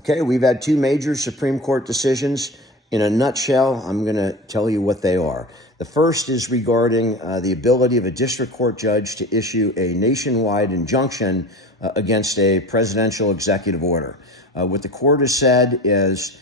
Okay, we've had two major Supreme Court decisions. In a nutshell, I'm going to tell you what they are. The first is regarding the ability of a district court judge to issue a nationwide injunction against a presidential executive order. What the court has said is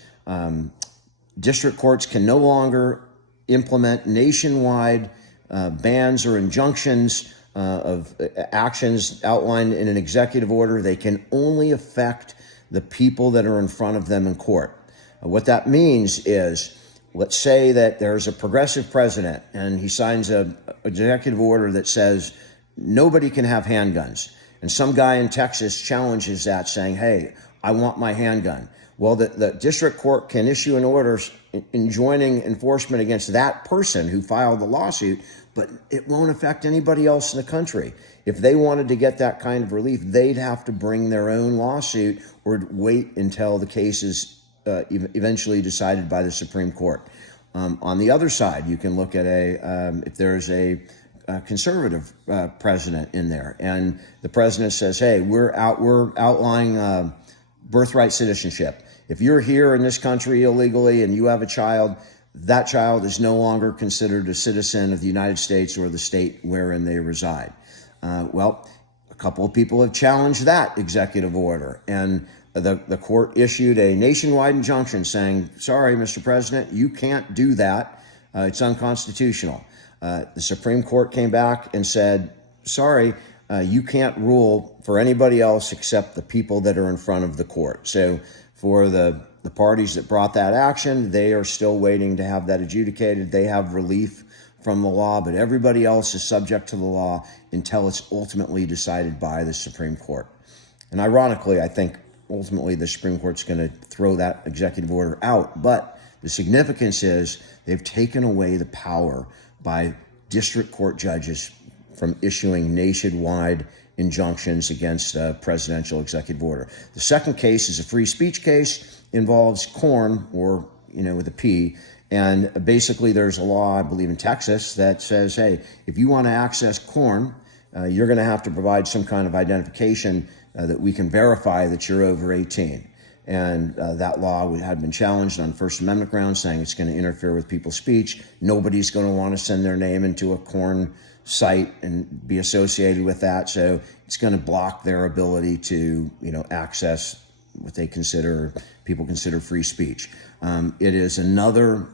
district courts can no longer implement nationwide bans or injunctions of actions outlined in an executive order. They can only affect the people that are in front of them in court. What that means is, let's say that there's a progressive president and he signs an executive order that says nobody can have handguns. And some guy in Texas challenges that, saying, hey, I want my handgun. Well, the district court can issue an order enjoining enforcement against that person who filed the lawsuit, but it won't affect anybody else in the country. If they wanted to get that kind of relief, they'd have to bring their own lawsuit or wait until the case is eventually decided by the Supreme Court. On the other side, you can look at if there's a conservative president in there, and the president says, hey, we're outlawing birthright citizenship. If you're here in this country illegally and you have a child, that child is no longer considered a citizen of the United States or the state wherein they reside. Well, a couple of people have challenged that executive order, and the court issued a nationwide injunction saying, sorry, Mr. President, you can't do that. It's unconstitutional. The Supreme Court came back and said, sorry, you can't rule for anybody else except the people that are in front of the court. So for the parties that brought that action, they are still waiting to have that adjudicated. They have relief from the law, but everybody else is subject to the law until it's ultimately decided by the Supreme Court. And ironically, I think ultimately the Supreme Court's going to throw that executive order out. But the significance is they've taken away the power by district court judges from issuing nationwide injunctions against a presidential executive order. The second case is a free speech case, involves corn, or, with a P. And basically there's a law, I believe in Texas, that says, hey, if you want to access corn, you're going to have to provide some kind of identification that we can verify that you're over 18. And that law had been challenged on First Amendment grounds, saying it's going to interfere with people's speech. Nobody's going to want to send their name into a corn site and be associated with that. So it's going to block their ability to, access what people consider free speech. It is another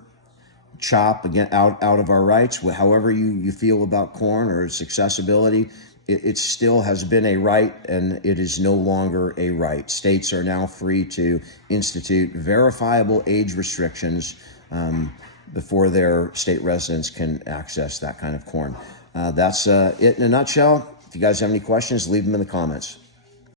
chop again out of our rights. However you feel about corn or its accessibility, it still has been a right, and it is no longer a right. States are now free to institute verifiable age restrictions before their state residents can access that kind of corn. That's it in a nutshell. If you guys have any questions, leave them in the comments.